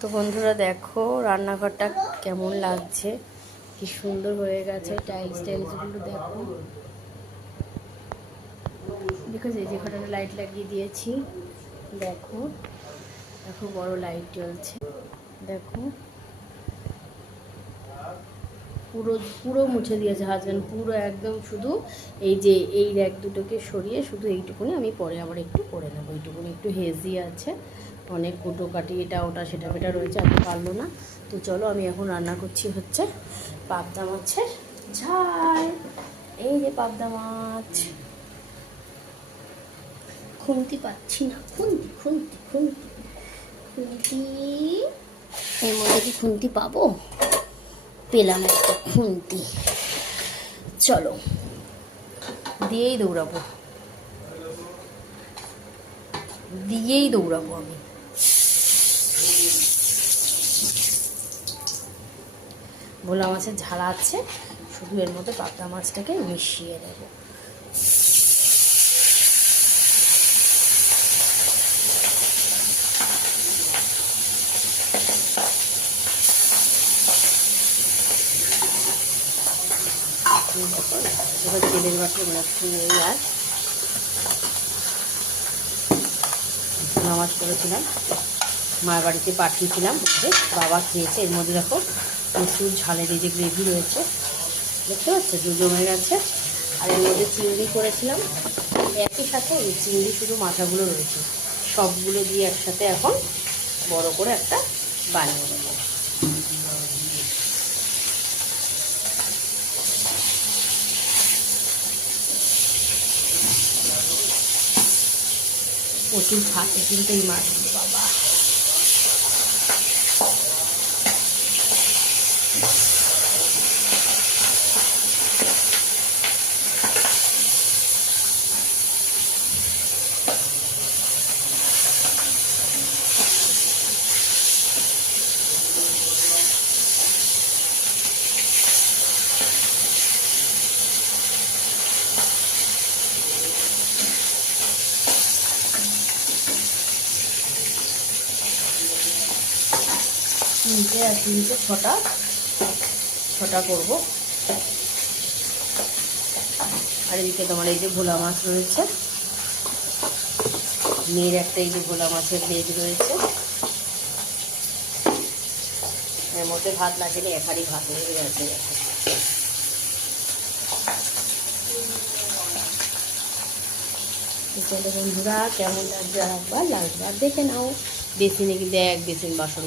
তো বন্ধুরা দেখো রান্নাঘরটা কেমন লাগছে, কি সুন্দর হয়ে গেছে। টাইলসগুলো দেখো, দেখো যে ঘটনা লাইট লাগিয়ে দিয়েছি। দেখো দেখো বড় লাইট জ্বলছে, দেখো পুরো পুরো মুছে দিয়েছে হাজব্যান্ড, পুরো একদম। শুধু এই যে এই র্যাক দুটোকে সরিয়ে শুধু এইটুকুনি আমি পরে আবার একটু করে নেবো। এইটুকুনি একটু হেজি আছে, অনেক কুটো কাটি এটা ওটা সেটা বেটা রয়েছে, আমি পারলো না। তো চলো আমি এখন রান্না করছি হচ্ছে পাবদা মাছের ঝাল। এই যে পাবদা মাছ, খুন্তি পাচ্ছি না, খুন্তি খুন্তি খুন্তি খুন্তি, এর মধ্যে কি খুন্তি পাবো? পেলাম একটা খুন্তি। চলো দিয়েই দৌড়াবো, দিয়েই দৌড়াবো আমি। ভোলা মাছের ঝাল আছে, শুধু এর মধ্যে পাবদা মাছটাকে মিশিয়ে দেবো। এবার তেলের বাটি একটু নেই। আর নামাজ করেছিলাম, মায়ের বাড়িতে পাঠিয়েছিলাম, যে বাবা খেয়েছে। এর মধ্যে দেখো প্রচুর ঝালের এই যে গ্রেভি রয়েছে, দেখতে পাচ্ছ জমে গেছে। আর এর মধ্যে চিংড়ি করেছিলাম, একই সাথে এই চিংড়ি শুধু মাথাগুলো রয়েছে, সবগুলো দিয়ে একসাথে এখন বড় করে একটা বানিয়ে দেবো। প্রচুর ফাটে কিন্তু এই মাছগুলো, বাবা। তিনটে আর তিনটে ছটা করবো। আর এদিকে তোমার এই যে ভোলা মাছ রয়েছে, মেয়ের একটা এই যে ভোলা মাছের লেজ রয়েছে, এর মধ্যে ভাত না খেলে এক হাঁড়ি ভাত লেগে গেছে। চলো বন্ধুরা, কেমন লাগছে একবার লাগবে আর দেখে নাও। বেসিনে কিন্তু এক বেসিন বাসন